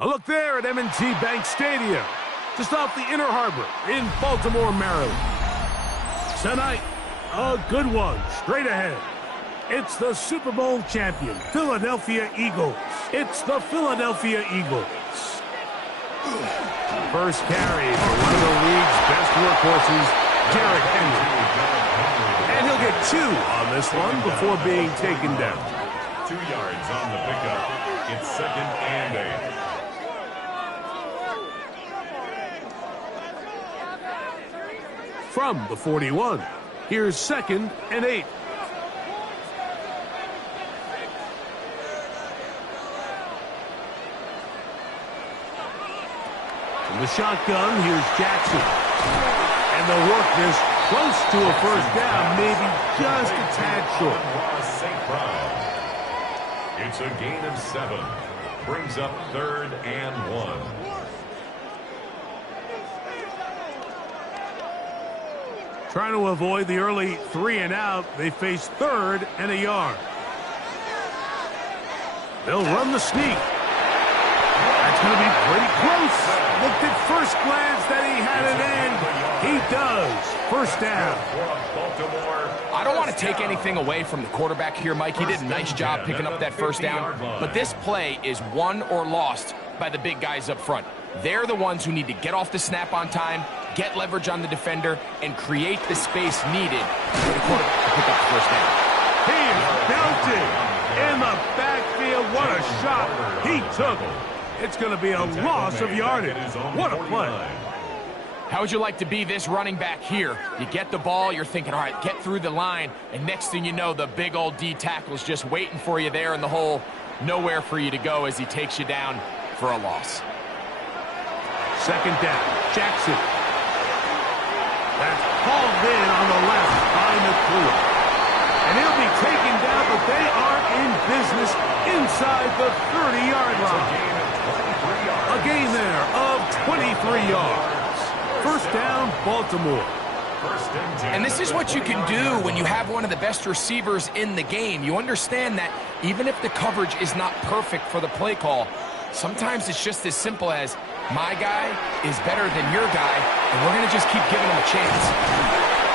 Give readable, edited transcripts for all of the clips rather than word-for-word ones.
A look there at M&T Bank Stadium, just off the Inner Harbor in Baltimore, Maryland. Tonight, a good one straight ahead. It's the Super Bowl champion, Philadelphia Eagles. It's the Philadelphia Eagles. First carry for one of the league's best workhorses, Derrick Henry. And he'll get 2 on this one before being taken down. 2 yards on the pickup. It's 2nd and 8. From the 41, here's 2nd and 8. From the shotgun, here's Jackson. And they'll work this close to a first down, maybe just a tad short. St. Brown. It's a gain of 7. Brings up 3rd and 1. Trying to avoid the early 3 and out, they face 3rd and a yard. They'll run the sneak. That's going to be pretty close. Looked at first glance that he had it in. He does. First down. I don't want to take anything away from the quarterback here, Mike. He did a nice job picking up that first down. But this play is won or lost by the big guys up front. They're the ones who need to get off the snap on time, get leverage on the defender, and create the space needed for the quarterback to pick up the first down. He is belted in the backfield. What a shot he took. It's going to be a loss of yardage. What a play. How would you like to be this running back here? You get the ball, you're thinking, all right, get through the line, and next thing you know, the big old D tackle's just waiting for you there in the hole. Nowhere for you to go as he takes you down for a loss. 2nd down, Jackson. That's hauled in on the left by McClure. And he'll be taken down, but they are in business inside the 30-yard line. A gain there of 23 yards. First down, Baltimore. And this is what you can do when you have one of the best receivers in the game. You understand that even if the coverage is not perfect for the play call, sometimes it's just as simple as, my guy is better than your guy, and we're going to just keep giving him a chance.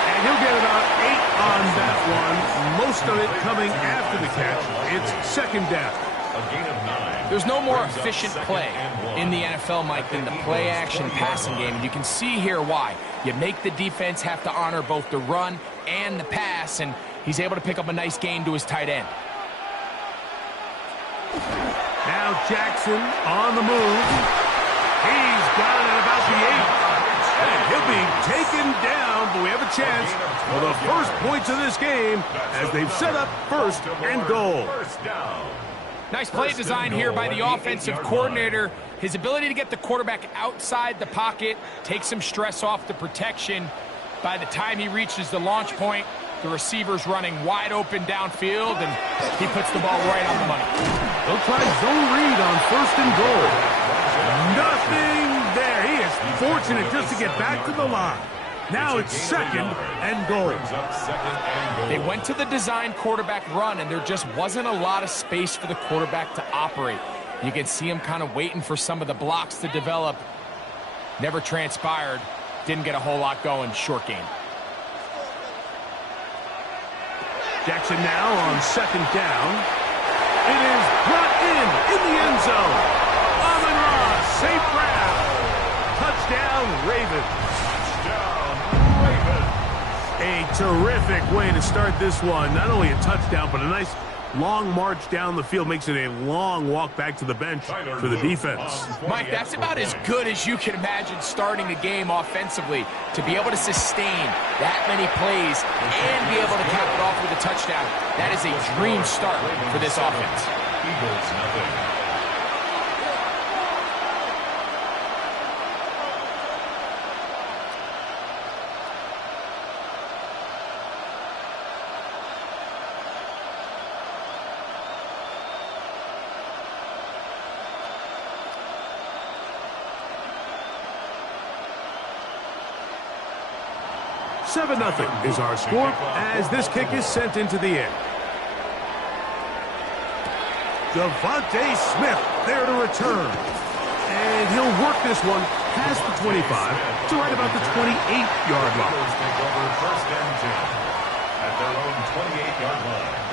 And he'll get about 8 on that one, most of it coming after the catch. It's 2nd down. A gain of 9. There's no more efficient play in the NFL, Mike, than the play-action passing game. And you can see here why. You make the defense have to honor both the run and the pass, and he's able to pick up a nice gain to his tight end. Now Jackson on the move. He's got it at about the 8. And he'll be taken down, but we have a chance for the first points of this game as they've set up 1st and goal. Nice play design here by the offensive coordinator. His ability to get the quarterback outside the pocket, take some stress off the protection. By the time he reaches the launch point, the receiver's running wide open downfield, and he puts the ball right on the money. They'll try zone read on 1st and goal. Nothing there. He is fortunate just to get back to the line. Now it's 2nd and goal. They went to the design quarterback run, and there just wasn't a lot of space for the quarterback to operate. You can see him kind of waiting for some of the blocks to develop. Never transpired. Didn't get a whole lot going. Short game. Jackson now on 2nd down. It is brought in the end zone. Amon-Ra, St. Brown. Touchdown, Ravens. A terrific way to start this one. Not only a touchdown, but a nice long march down the field. Makes it a long walk back to the bench for the defense. Mike, that's about as good as you can imagine starting a game offensively. To be able to sustain that many plays and be able to cap it off with a touchdown, that is a dream start for this offense. Eagles nothing. Seven 0 is our score as this kick is sent into the air. Devontae Smith there to return. And he'll work this one past the 25 to right about the 28-yard line. Eagles take over 1st and 10 at their own 28-yard line.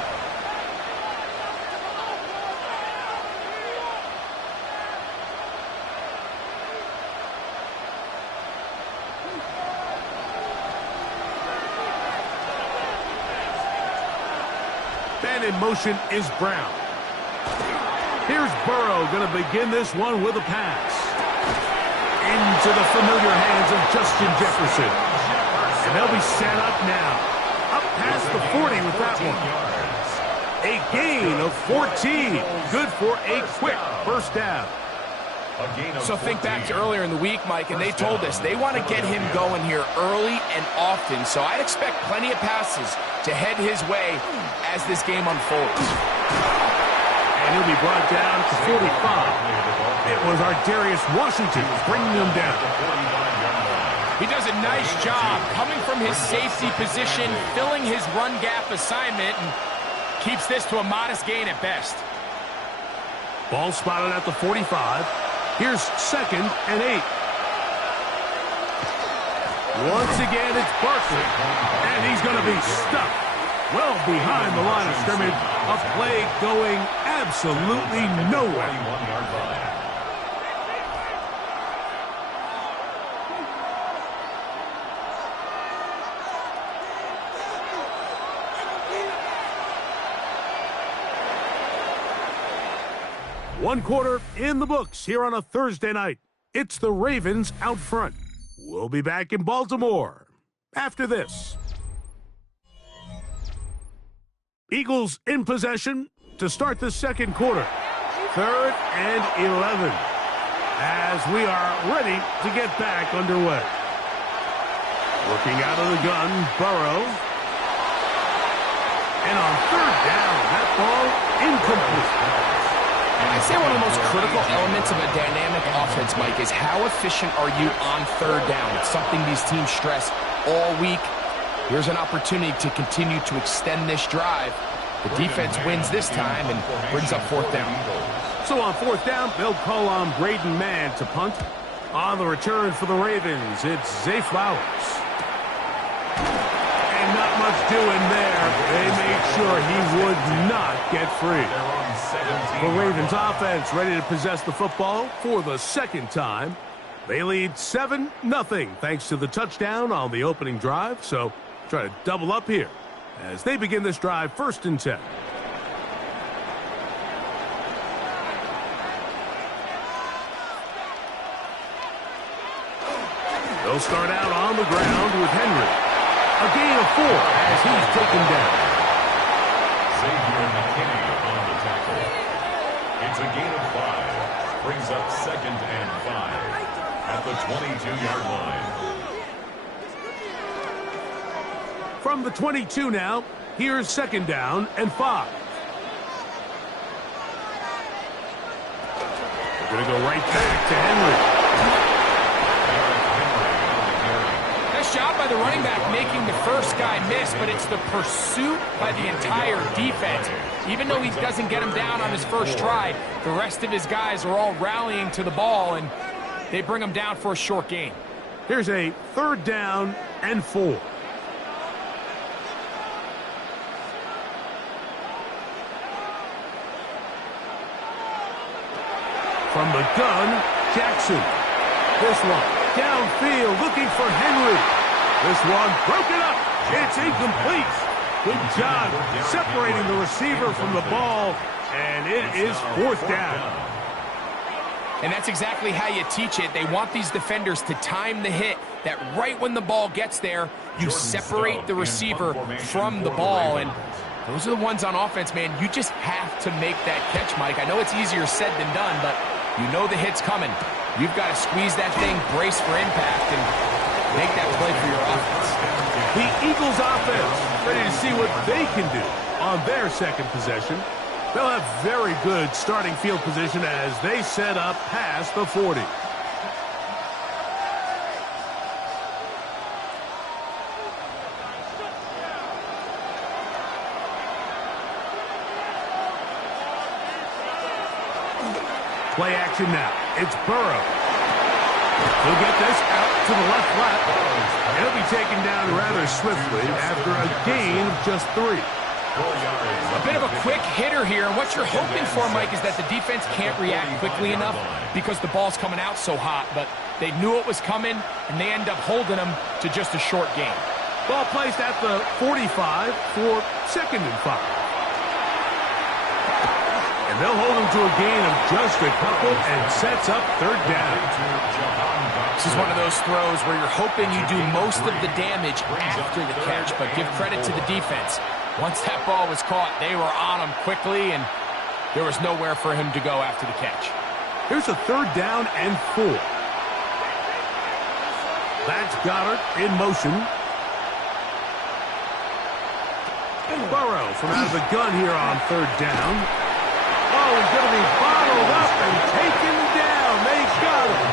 And in motion is Brown. Here's Burrow going to begin this one with a pass. Into the familiar hands of Justin Jefferson. And they'll be set up now. Up past the 40 with that one. A gain of 14. Good for a quick first down. So think back to earlier in the week, Mike, and they told us they want to get him going here early and often. So I'd expect plenty of passes to head his way as this game unfolds. And he'll be brought down to 45. It was Ardarius Washington bringing him down. He does a nice job coming from his safety position, filling his run gap assignment, and keeps this to a modest gain at best. Ball spotted at the 45. Here's 2nd and 8. Once again, it's Barkley. And he's going to be stuck well behind the line of scrimmage. A play going absolutely nowhere. One quarter in the books here on a Thursday night. It's the Ravens out front. We'll be back in Baltimore after this. Eagles in possession to start the second quarter. 3rd and 11 as we are ready to get back underway. Working out of the gun, Burrow. And on 3rd down, that ball incomplete. I'd say one of the most critical elements of a dynamic offense, Mike, is how efficient are you on 3rd down? It's something these teams stress all week. Here's an opportunity to continue to extend this drive. The defense wins this time and brings up 4th down. So on 4th down, they'll call on Braden Mann to punt. On the return for the Ravens, it's Zay Flowers. And not much doing there. They made sure he would not get free. The Ravens offense ready to possess the football for the 2nd time. They lead 7-0 thanks to the touchdown on the opening drive. So try to double up here as they begin this drive 1st and 10. They'll start out on the ground with Henry. A gain of 4 as he's taken down. Xavier McKinney on the tackle. It's a gain of 5. Brings up 2nd and 5 at the 22-yard line. From the 22 now, here's 2nd down and 5. They're going to go right back to Henry. Nice job by the running back making the first guy miss, but it's the pursuit by the entire defense. Even though he doesn't get him down on his first try, the rest of his guys are all rallying to the ball, and they bring him down for a short gain. Here's a 3rd down and 4. From the gun, Jackson. This one downfield looking for Henry. This one broken up. It's incomplete. Good job separating the receiver from the ball, and it is 4th down. And that's exactly how you teach it. They want these defenders to time the hit, that right when the ball gets there, you separate the receiver from the ball. And those are the ones on offense, man. You just have to make that catch, Mike. I know it's easier said than done, but you know the hit's coming. You've got to squeeze that thing, brace for impact, and make that play for your offense. The Eagles offense ready to see what they can do on their 2nd possession. They'll have very good starting field position as they set up past the 40. Play action now. it's Burrow. He'll get this out to the left flat. He'll be taken down rather swiftly after a gain of just 3. A bit of a quick hitter here, and what you're hoping for, Mike, is that the defense can't react quickly enough because the ball's coming out so hot, but they knew it was coming, and they end up holding them to just a short gain. Ball placed at the 45 for 2nd and 5. And they'll hold him to a gain of just a couple and sets up 3rd down. This is one of those throws where you're hoping you do most of the damage after the catch, but give credit to the defense. Once that ball was caught, they were on him quickly, and there was nowhere for him to go after the catch. Here's a 3rd down and 4. That's Goddard in motion. Burrow from out of the gun here on 3rd down. Oh, he's going to be bottled up and taken down. They got him.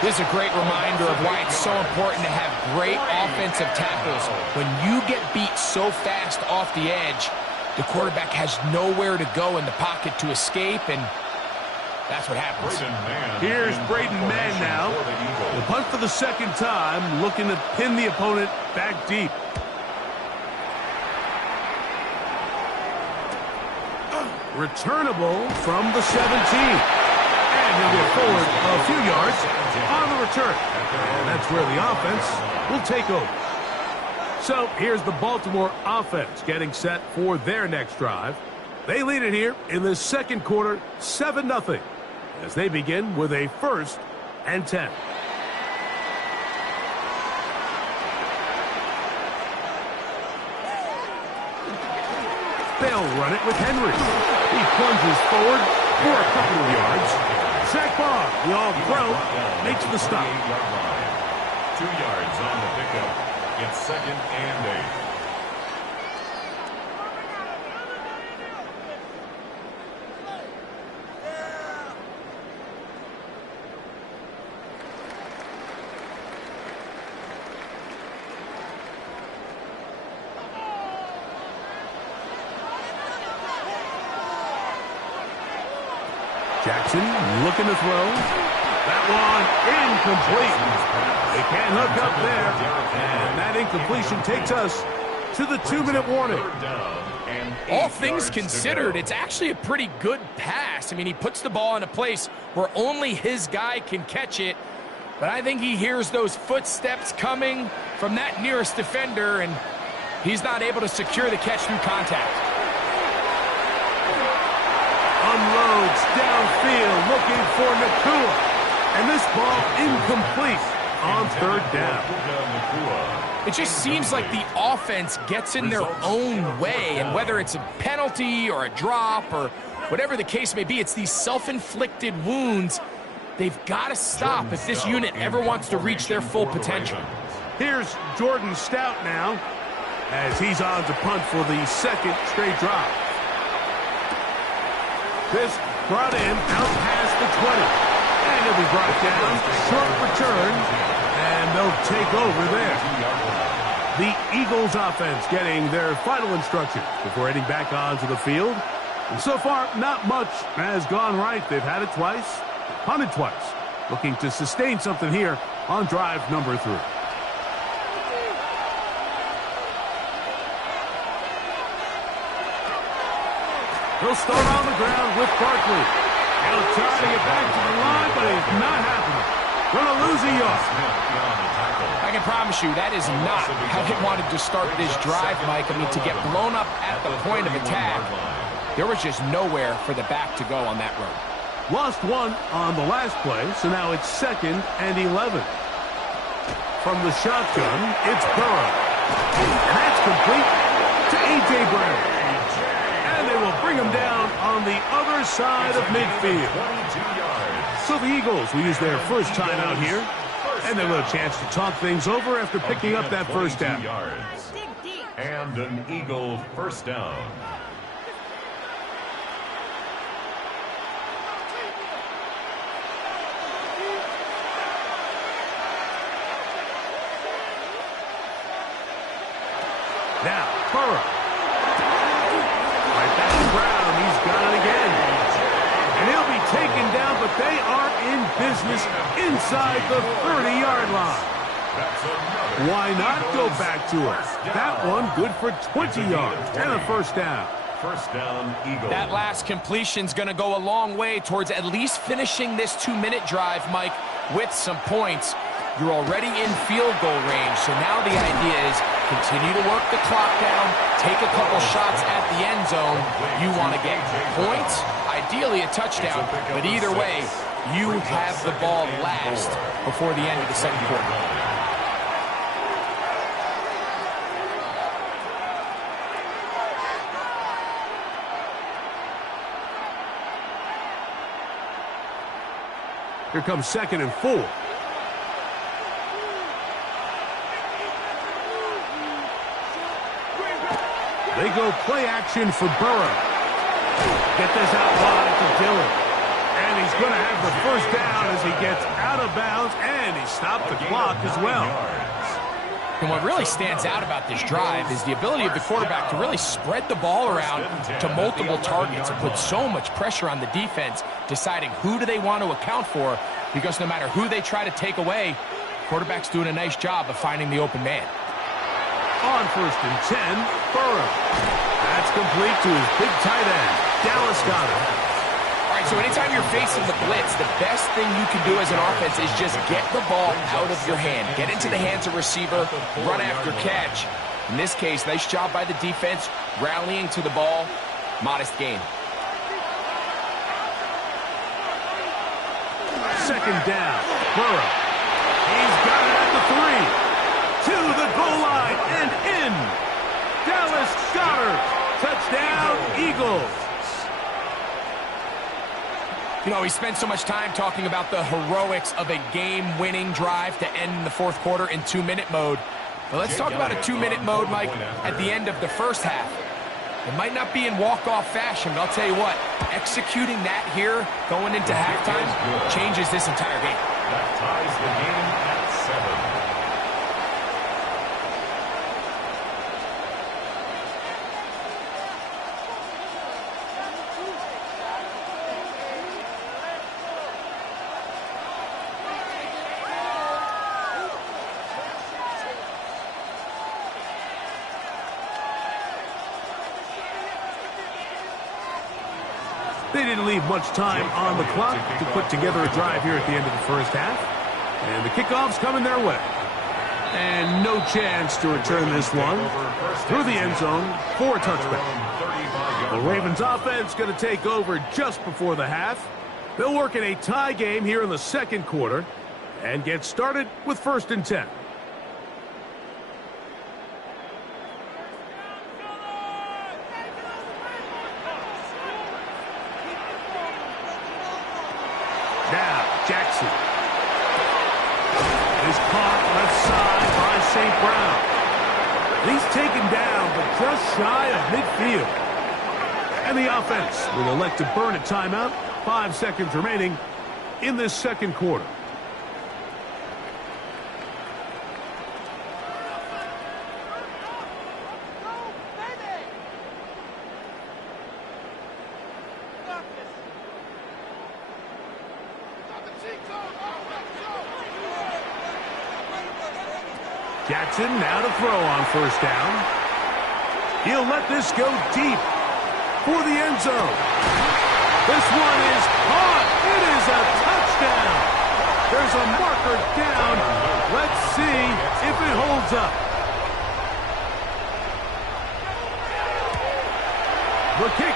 This is a great reminder of why it's so important to have great offensive tackles. When you get beat so fast off the edge, the quarterback has nowhere to go in the pocket to escape, and that's what happens. Here's Braden Mann now. The punt for the 2nd time, looking to pin the opponent back deep. Returnable from the 17. And he'll get forward a few yards on the return. And that's where the offense will take over. So here's the Baltimore offense getting set for their next drive. They lead it here in the 2nd quarter, 7-0, as they begin with a 1st and 10. They'll run it with Henry. He plunges forward for a couple of yards. Zach Bond, the all-pro, makes the stop. 2 yards on the pickup. It's 2nd and 8. Jackson looking to throw. That one incomplete. They can't hook up there. And that incompletion takes us to the 2-minute warning. All things considered, it's actually a pretty good pass. I mean, he puts the ball in a place where only his guy can catch it. But I think he hears those footsteps coming from that nearest defender, and he's not able to secure the catch through contact. Unloads downfield looking for Nacua. And this ball incomplete on 3rd down. It just seems like the offense gets in their own way, and whether it's a penalty or a drop or whatever the case may be, it's these self-inflicted wounds. They've got to stop if this unit ever wants to reach their full potential. Here's Jordan Stout now as he's on to punt for the 2nd straight drive. This brought in out past the 20. And he'll be brought down. Short return. And they'll take over there. The Eagles offense getting their final instructions before heading back onto the field. And so far, not much has gone right. They've had it twice, punted twice. Looking to sustain something here on drive number 3. He'll start on the ground with Barkley. He'll try to get back to the line, but it's not happening. Going to lose a yard. I can promise you that is not how they wanted to start this drive, Mike. I mean, to get blown up at the point of attack, there was just nowhere for the back to go on that run. Lost 1 on the last play, so now it's 2nd and 11. From the shotgun, it's Burrow. And that's complete to A.J. Brown. And they will bring him down on the other side of midfield. So the Eagles will use their first timeout here. And they'll have a chance to talk things over after picking up that first down. And an Eagle first down. Now, Burrow. Right back to Brown. He's got it again. And he'll be taken down, but they business inside the 30-yard line. Why not go back to it? That one good for 20 yards and a first down. First down, Eagles. That last completion's going to go a long way towards at least finishing this 2-minute drive, Mike, with some points. You're already in field goal range, so now the idea is continue to work the clock down, take a couple shots at the end zone. You want to get points, ideally a touchdown, but either way, you have the ball last before the end of the second quarter. Here comes 2nd and 4. They go play action for Burrow. Get this out wide to Dillon. And he's going to have the first down as he gets out of bounds, and he stopped the clock as well. And what really stands out about this drive is the ability of the quarterback to really spread the ball around to multiple targets and put so much pressure on the defense, deciding who do they want to account for, because no matter who they try to take away, quarterback's doing a nice job of finding the open man. On 1st and 10, Burrow. That's complete to his big tight end, Dallas Goedert. All right, so anytime you're facing the blitz, the best thing you can do as an offense is just get the ball out of your hand. Get into the hands of receiver, run after catch. In this case, nice job by the defense, rallying to the ball. Modest gain. 2nd down, Burrow. He's got it at the 3. To the goal line and in. Dallas Goedert. Touchdown, Eagles. You know, we spent so much time talking about the heroics of a game-winning drive to end the fourth quarter in 2-minute mode. Well, let's talk about a 2-minute mode, Mike, at the end of the first half. It might not be in walk-off fashion, but I'll tell you what, executing that here, going into halftime, changes this entire game. That ties the game at 7. They didn't leave much time on the clock to put together a drive here at the end of the first half. And the kickoff's coming their way. And no chance to return this one through the end zone for a touchback. The Ravens offense going to take over just before the half. They'll work in a tie game here in the second quarter and get started with 1st and 10. Now, Jackson is caught left side by St. Brown. He's taken down, but just shy of midfield. And the offense will elect to burn a timeout. 5 seconds remaining in this second quarter. Jackson now to throw on 1st down. He'll let this go deep for the end zone. This one is caught. It is a touchdown. There's a marker down. Let's see if it holds up. The kick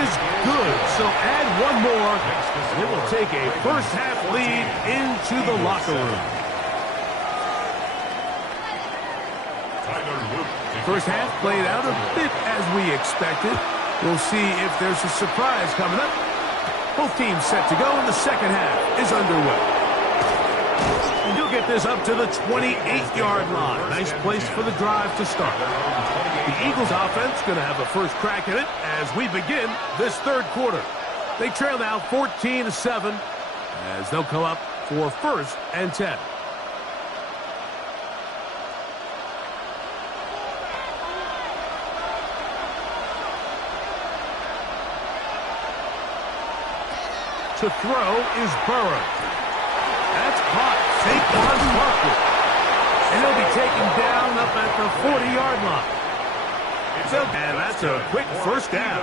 is good, so add one more, and it will take a first-half lead into the locker room. First half played out a bit as we expected. We'll see if there's a surprise coming up. Both teams set to go, and the second half is underway. And you'll get this up to the 28-yard line. Nice place for the drive to start. The Eagles offense going to have a first crack at it as we begin this third quarter. They trail now 14-7 as they'll come up for 1st and 10. To throw is Burrow. That's caught. Saquon Barkley. And he'll be taken down up at the 40-yard line. And that's a quick first down.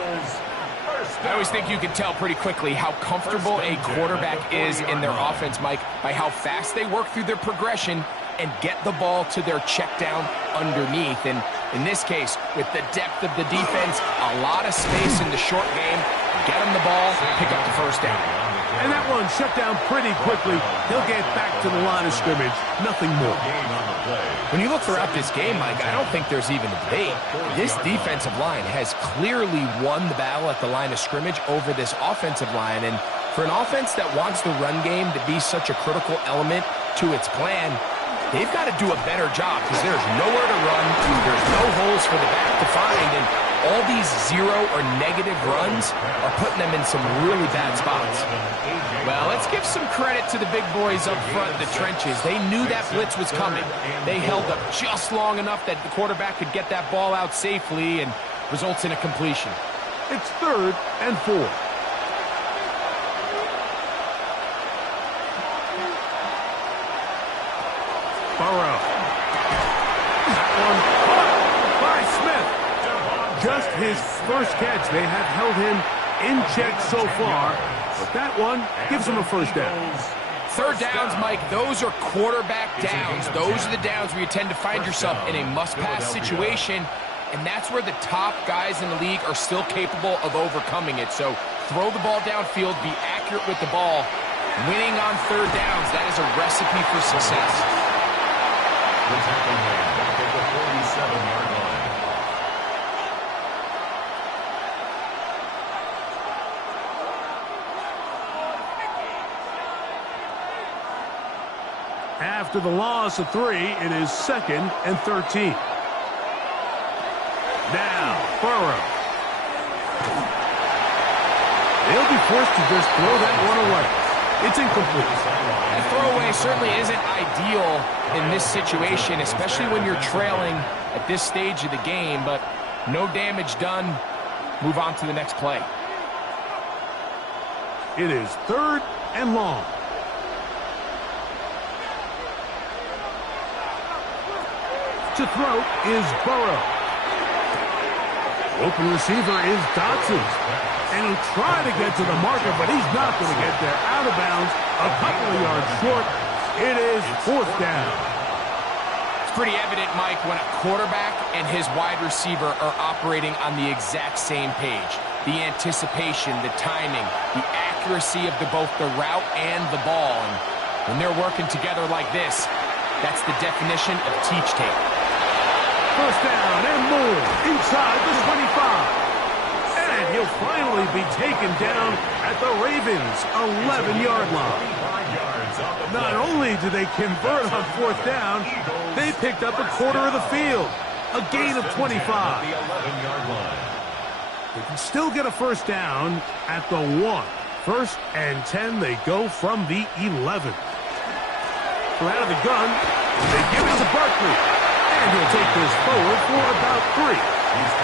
I always think you can tell pretty quickly how comfortable a quarterback is in their offense, Mike, by how fast they work through their progression and get the ball to their check down underneath. And in this case, with the depth of the defense, a lot of space in the short game, get them the ball, pick up the first down. And that one shut down pretty quickly. He'll get back to the line of scrimmage. Nothing more. When you look throughout this game, Mike, I don't think there's even a debate. This defensive line has clearly won the battle at the line of scrimmage over this offensive line. And for an offense that wants the run game to be such a critical element to its plan, they've got to do a better job because there's nowhere to run. There's no holes for the back to find. And all these zero or negative runs are putting them in some really bad spots. Well, let's give some credit to the big boys up front in the trenches. They knew that blitz was coming. They held up just long enough that the quarterback could get that ball out safely and results in a completion. It's 3rd and 4. Burrow. That one caught by Smith. Just his first catch. They have held him in check so far, but that one gives him a first down. Third downs, Mike, those are quarterback downs. Those are the downs where you tend to find yourself in a must-pass situation, and that's where the top guys in the league are still capable of overcoming it. So throw the ball downfield, be accurate with the ball. Winning on third downs, that is a recipe for success. The tackle man back at the 47-yard line. After the loss of 3, it is 2nd and 13. Now, Burrow. They'll be forced to just throw that one away. It's incomplete. That throwaway certainly isn't ideal in this situation, especially when you're trailing at this stage of the game, but no damage done. Move on to the next play. It is 3rd and long. To throw is Burrow. Open receiver is Dotson. And he'll try to get to the marker, but he's not going to get there. Out of bounds, a couple of yards short. It is 4th down. It's pretty evident, Mike, when a quarterback and his wide receiver are operating on the exact same page. The anticipation, the timing, the accuracy of both the route and the ball. And when they're working together like this, that's the definition of teach tape. First down and more inside the 25. And he'll finally be taken down at the Ravens' 11-yard line. Not only do they convert on 4th down, they picked up a quarter of the field. A gain of 25. They can still get a first down at the 1. 1st and 10, they go from the 11. So out of the gun, they give it to Barkley. And he'll take this forward for about 3.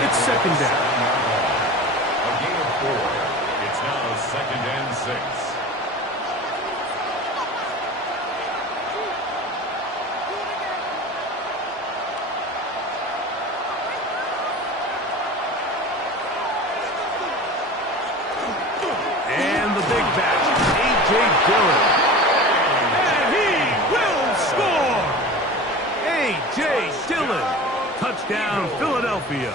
It's 2nd down. A gain of 4. It's now 2nd and 6. And the big back, A.J. Dillon. And he will score! A.J. Dillon. Touchdown, Philadelphia.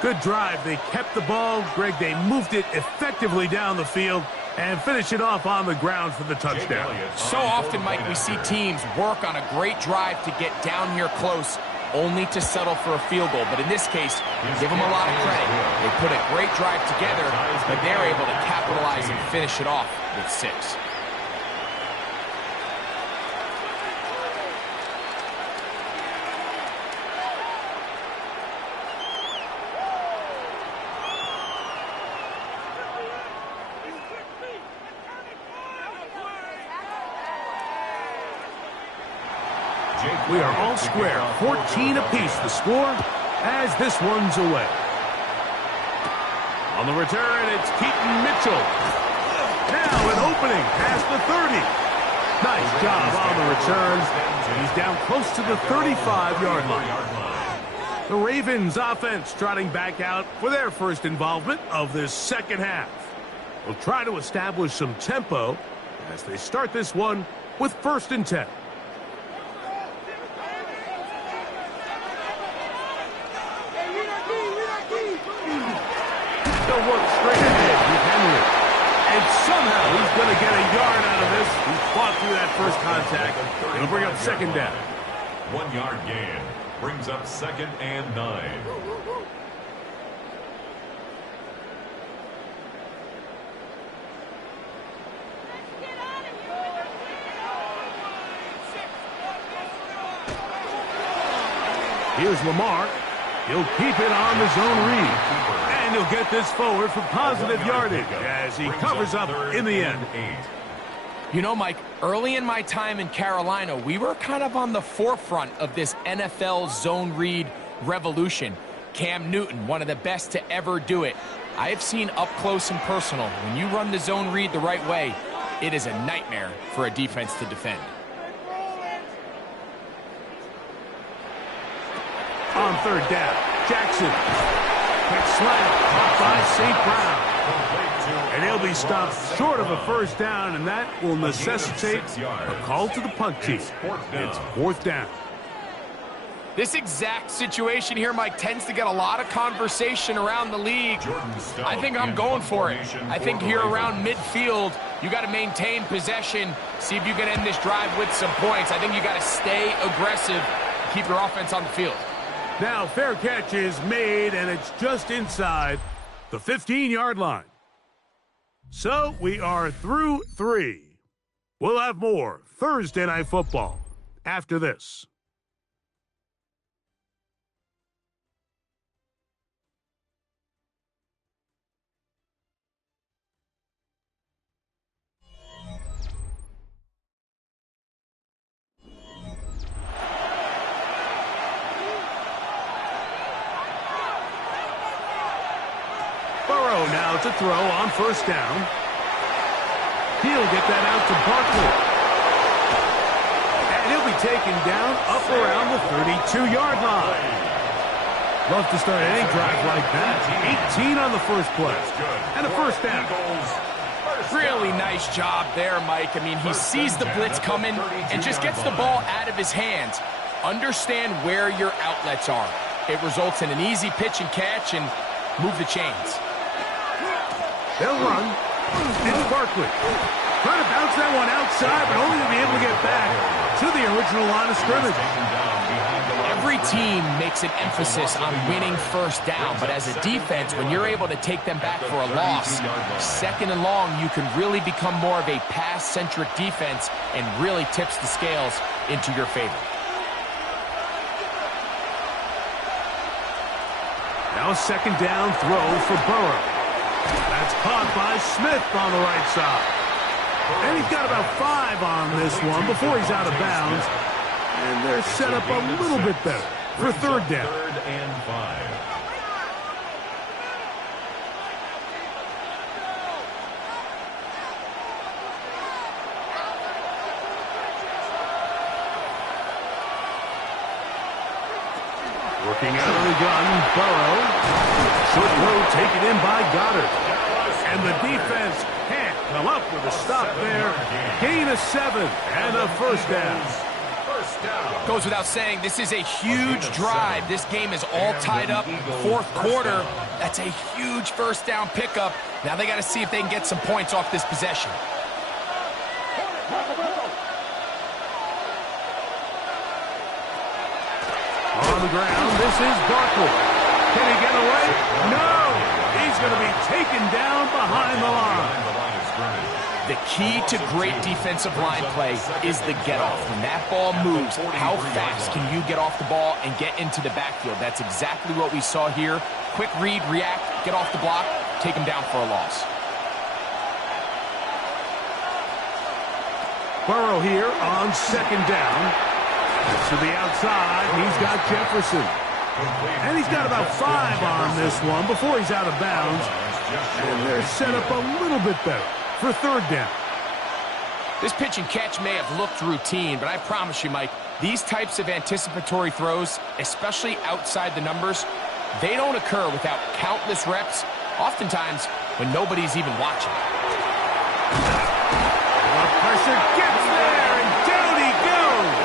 Good drive. They kept the ball. Greg, they moved it effectively down the field and finish it off on the ground for the touchdown. So often, Mike, we see teams work on a great drive to get down here close, only to settle for a field goal. But in this case, give them a lot of credit. They put a great drive together, but they're able to capitalize and finish it off with 6. We are all square, 14 apiece the score as this one's away. On the return, it's Keaton Mitchell. Now an opening past the 30. Nice job on the return. He's down close to the 35-yard line. The Ravens offense trotting back out for their first involvement of this second half. Will try to establish some tempo as they start this one with 1st and 10. They'll work straight ahead with Henry. And somehow he's going to get a yard out of this. He fought through that first contact. It'll bring up 2nd down. 1 yard gain brings up 2nd and 9. Here's Lamar. He'll keep it on the zone read. And he'll get this forward for positive yardage as he covers up in the end. You know, Mike, early in my time in Carolina, we were kind of on the forefront of this NFL zone read revolution. Cam Newton, one of the best to ever do it. I have seen up close and personal, when you run the zone read the right way, it is a nightmare for a defense to defend. On 3rd down, Jackson. Quick slant, caught by St. Brown. And he'll be stopped short of a 1st down, and that will necessitate a call to the punt team. It's 4th down. This exact situation here, Mike, tends to get a lot of conversation around the league. I think I'm going for it. I think here around midfield, you got to maintain possession, see if you can end this drive with some points. I think you got to stay aggressive, keep your offense on the field. Now, fair catch is made, and it's just inside the 15-yard line. So, we are through 3. We'll have more Thursday Night Football after this. Burrow now to throw on 1st down. He'll get that out to Barkley. And he'll be taken down up around the 32-yard line. Love to start any drive like that. 18 on the first play. And a 1st down. Really nice job there, Mike. I mean, he sees the blitz coming and just gets the ball out of his hands. Understand where your outlets are. It results in an easy pitch and catch and move the chains. They'll run. It's Barkley. Trying to bounce that one outside, but only to be able to get back to the original line of scrimmage. Every team makes an emphasis on winning 1st down, but as a defense, when you're able to take them back for a loss, 2nd and long, you can really become more of a pass-centric defense and really tips the scales into your favor. Now a 2nd down throw for Burrow. That's caught by Smith on the right side. And he's got about 5 on this one before he's out of bounds. And they're set up a little bit better for 3rd down. 3rd and 5. Working out of the gun, Burrow. Short throw taken in by Goddard. And the defense can't come up with a stop there. Gain of 7 and a 1st down. Goes without saying, this is a huge drive. This game is all tied up. 4th quarter, that's a huge 1st down pickup. Now they got to see if they can get some points off this possession. On the ground, this is Barkley. Can he get away? No! He's going to be taken down behind the line. The key to great defensive line play is the get-off. When that ball moves, how fast can you get off the ball and get into the backfield? That's exactly what we saw here. Quick read, react, get off the block, take him down for a loss. Burrow here on 2nd down. To the outside, he's got Jefferson. And he's got about 5 on this one before he's out of bounds. And they're set up a little bit better for third down. This pitch and catch may have looked routine, but I promise you, Mike, these types of anticipatory throws, especially outside the numbers, they don't occur without countless reps, oftentimes when nobody's even watching. The pressure gets there, and down he goes.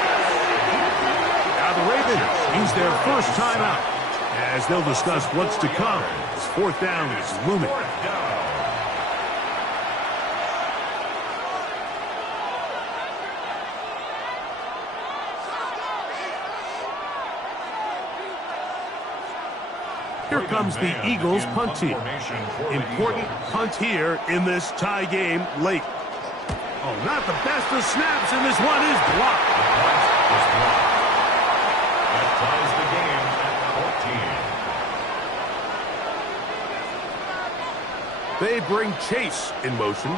Now the Ravens use their first timeout as they'll discuss what's to come. This fourth down is looming. Here comes the Eagles punt team. Important punt here in this tie game late. Oh, not the best of snaps, and this one is blocked. That ties the game at 14. They bring Chase in motion.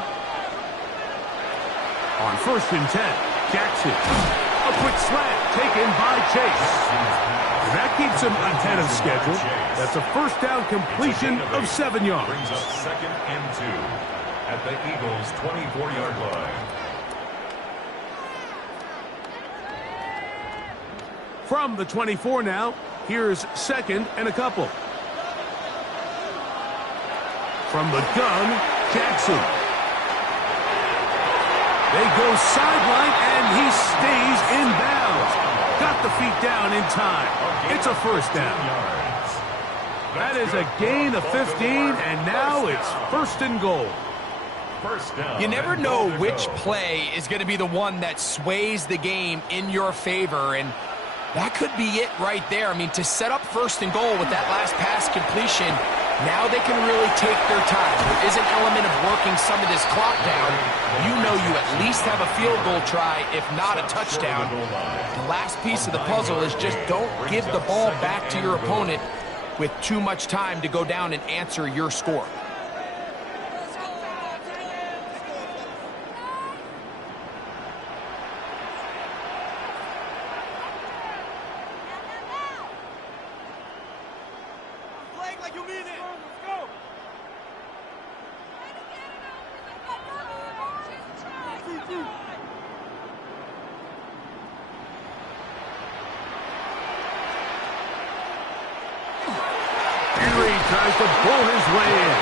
On 1st and 10, Jackson. A quick slant taken by Chase. That keeps him ahead of schedule. That's a first down completion of 7 yards. Brings up 2nd and 2 at the Eagles' 24-yard line. From the 24 now, here's 2nd and a couple. From the gun, Jackson. They go sideline, and he stays in bounds. Got the feet down in time. It's a first down. That is a gain of 15, and now it's 1st and goal. First down. You never know which play is going to be the one that sways the game in your favor, and that could be it right there. I mean, to set up 1st and goal with that last pass completion, now they can really take their time. There is an element of working some of this clock down. You know you at least have a field goal try, if not a touchdown. The last piece of the puzzle is just don't give the ball back to your opponent with too much time to go down and answer your score. Tries to pull his way in.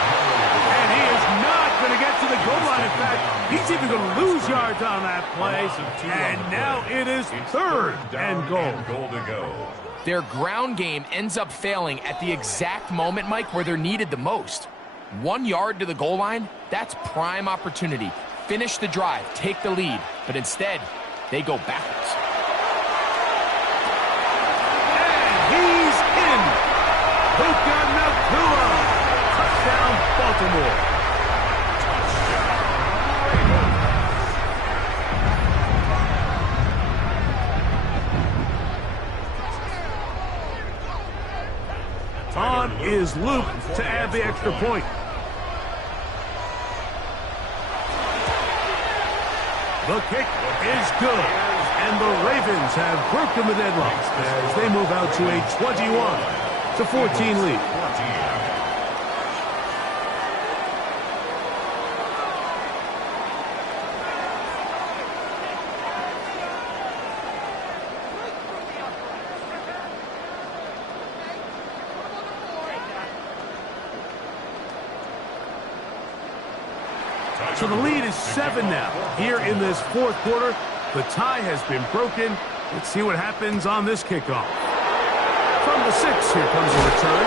And he is not going to get to the goal line. In fact, he's even going to lose yards on that play. And now it is 3rd and goal. To go. Their ground game ends up failing at the exact moment, Mike, where they're needed the most. 1 yard to the goal line, that's prime opportunity. Finish the drive, take the lead. But instead, they go backwards. And he's in. Puka Nacua. Touchdown, Baltimore. On is Luke to add the extra point. The kick is good. And the Ravens have broken the deadlock as they move out to a 21-14 lead. So the lead is 7 now. Here in this 4th quarter, the tie has been broken. Let's see what happens on this kickoff. From the 6, here comes a return.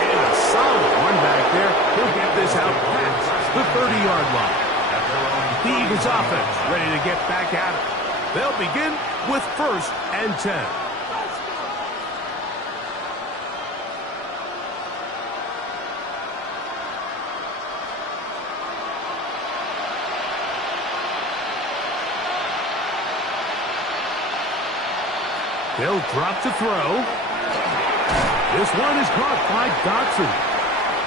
And a solid one back there. He'll get this out past the 30-yard line. The Eagles offense ready to get back at it. They'll begin with 1st and 10. They'll drop to throw. This one is caught by Dotson.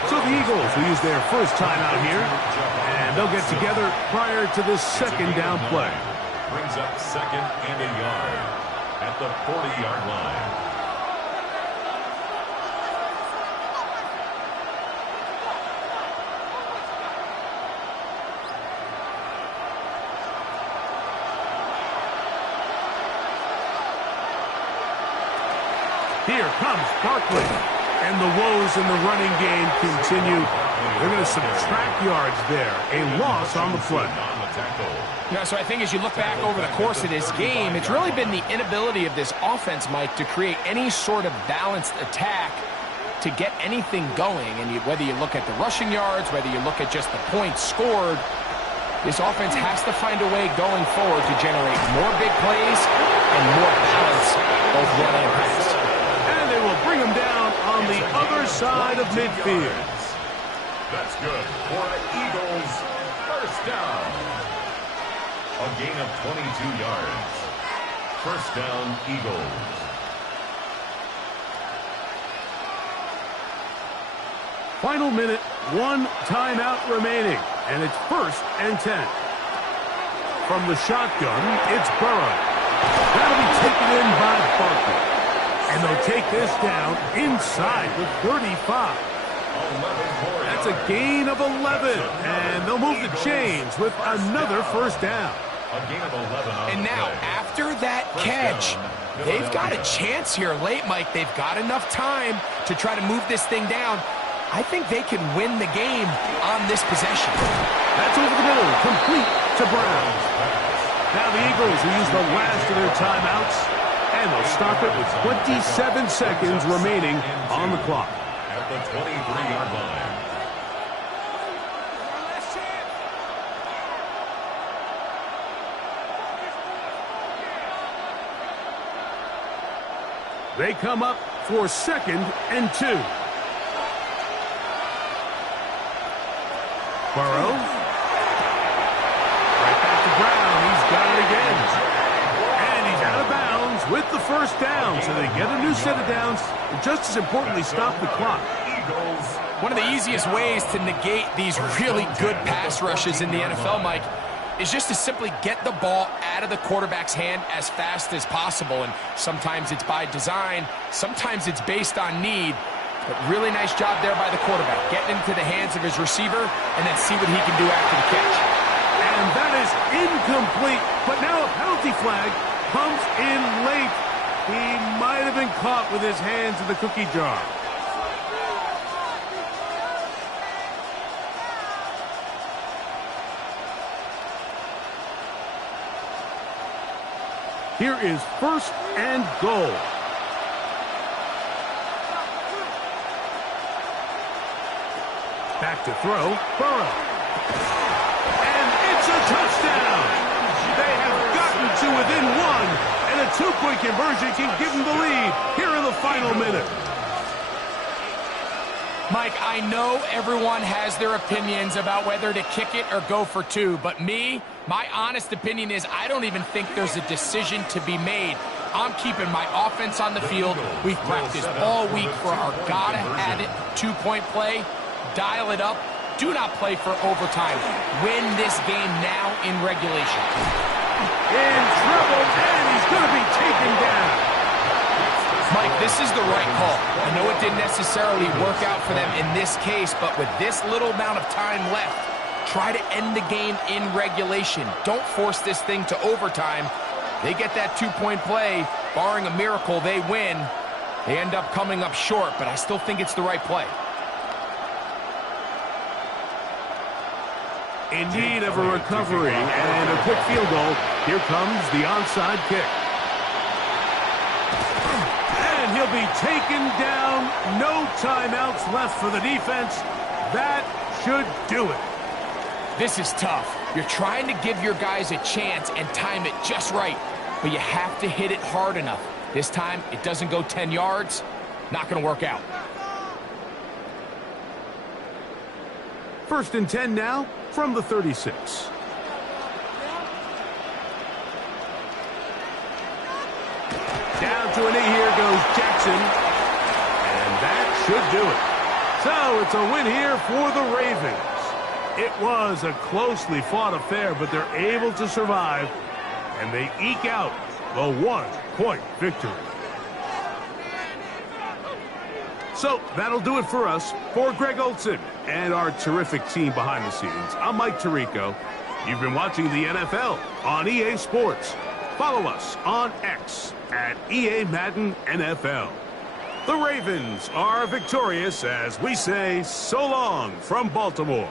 So the Eagles will use their first timeout here, and they'll get together prior to this 2nd down play. Brings up 2nd and a yard at the 40-yard line. Here comes Barkley. And the woes in the running game continue. They're going to subtract yards there. A loss on the play. Yeah, so I think as you look back over the course of this game, it's really been the inability of this offense, Mike, to create any sort of balanced attack to get anything going. And whether you look at the rushing yards, whether you look at just the points scored, this offense has to find a way going forward to generate more big plays and more balance, both run and pass. And they will bring them down on the other side of midfield. That's good for the Eagles. First down. A gain of 22 yards. First down, Eagles. Final minute, 1 timeout remaining, and it's 1st and 10. From the shotgun, it's Burrow. That'll be taken in by Barkley. And they'll take this down inside the 35. That's a gain of 11, and they'll move the chains with another first down. A gain of 11 on And now, after that catch, they've got a chance here late, Mike. They've got enough time to try to move this thing down. I think they can win the game on this possession. That's over the middle, complete to Brown. Now the Eagles will use the last of their timeouts, and they'll stop it with 27 seconds remaining on the clock. At the 23-yard line. They come up for 2nd and 2. Burrow. Right back to Brown. He's got it again. And he's out of bounds with the first down. So they get a new set of downs. And just as importantly, stop the clock. One of the easiest ways to negate these really good pass rushes in the NFL, Mike, is just to simply get the ball out of the quarterback's hand as fast as possible. And sometimes it's by design, sometimes it's based on need. But really nice job there by the quarterback, getting into the hands of his receiver and then see what he can do after the catch. And that is incomplete. But now a penalty flag comes in late. He might have been caught with his hands in the cookie jar. Here is 1st and goal. Back to throw, Burrow. And it's a touchdown. They have gotten to within 1, and a 2-point conversion can give them the lead here in the final minute. Mike, I know everyone has their opinions about whether to kick it or go for 2, but my honest opinion is I don't even think there's a decision to be made. I'm keeping my offense on the field. We've practiced all week for our gotta-have-it 2-point play. Dial it up. Do not play for overtime. Win this game now in regulation. In trouble, and he's going to be taken down. Mike, this is the right call. I know it didn't necessarily work out for them in this case, but with this little amount of time left, try to end the game in regulation. Don't force this thing to overtime. They get that 2-point play. Barring a miracle, they win. They end up coming up short, but I still think it's the right play. In need of a recovery and a quick field goal. Here comes the onside kick. And he'll be taken down. No timeouts left for the defense. That should do it. This is tough. You're trying to give your guys a chance and time it just right, but you have to hit it hard enough. This time, it doesn't go 10 yards. Not going to work out. 1st and 10 now from the 36. Down to a knee, here goes Jackson. And that should do it. So it's a win here for the Ravens. It was a closely fought affair, but they're able to survive, and they eke out the 1-point victory. So that'll do it for us. For Greg Olsen and our terrific team behind the scenes, I'm Mike Tirico. You've been watching the NFL on EA Sports. Follow us on X at EA Madden NFL. The Ravens are victorious as we say so long from Baltimore.